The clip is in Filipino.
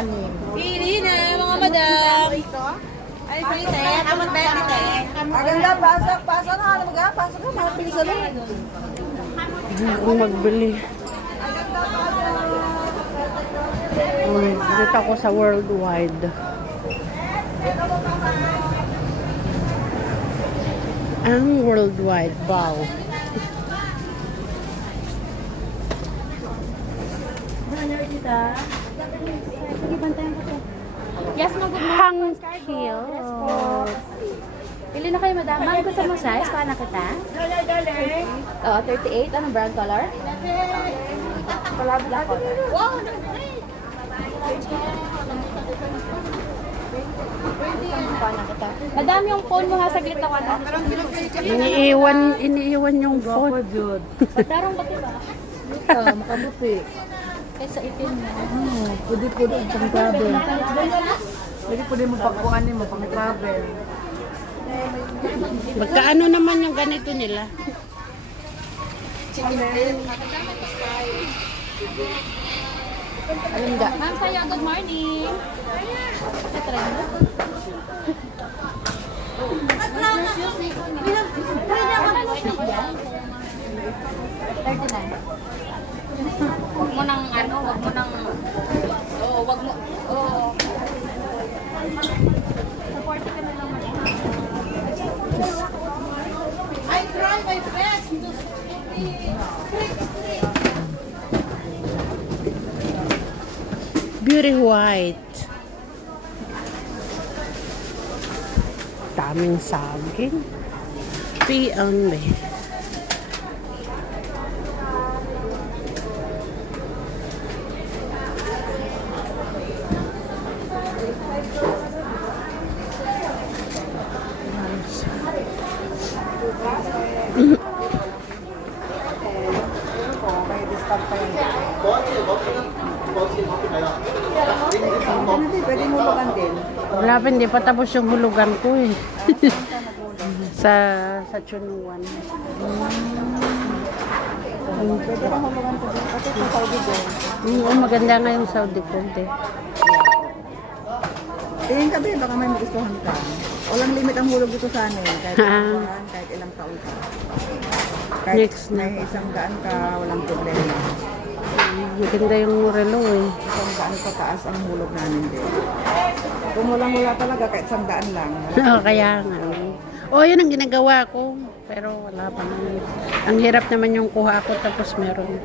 anim. Pili na, mga madam. Ay, pili. Amat ba yan, ate? Maganda, pasok na. Ano mga? Pasok na, mga pili sa loob. Ako magbili. Dito ako sa Worldwide. Ang Worldwide, wow. Yes, mo good Hang morning. Hill. Pili na kayo, madam. Ma'am, gusto mo size? Paano na kita? Oo, 38. Anong brown color? Black color. Wow! Paano na kita? Madam, yung phone mo ha, saglit ako na. Iniiwan yung phone. Darong ba diba? Makabuti. Kaysa itim mo. Pwede ang pang-travel. Pwede mo pagkuhanin mo pang-travel. Magkaano naman yung ganito nila? Alam ga. Ma'am, sa'yo, good morning. Ito rin. Wag mo nang ano, wag mo nang wag mo. Support ka na lang. I try my best to Beauty White. Daming saging. P&B. May discount pa yan. Pwede mo bakan din. Wala pa, hindi pa tapos yung hulugan ko eh. sa Chunuan. Pwede ka hulugan sa din. Kasi sa Saudi din. Maganda nga yung Saudi Conte. Tingin ka ba, baka may magustuhan ka. Walang limit ang hulog dito sa amin. Kahit ilang buwan, kahit ilang taon ka. Kahit Next na. may 100 ka, walang problema. Maganda yung relo eh. 100 pataas ang hulog namin din. Kung wala talaga, kahit 100 lang. Kaya nga. Yun ang ginagawa ko. Pero wala pa naman. Ang hirap naman yung kuha ko tapos meron.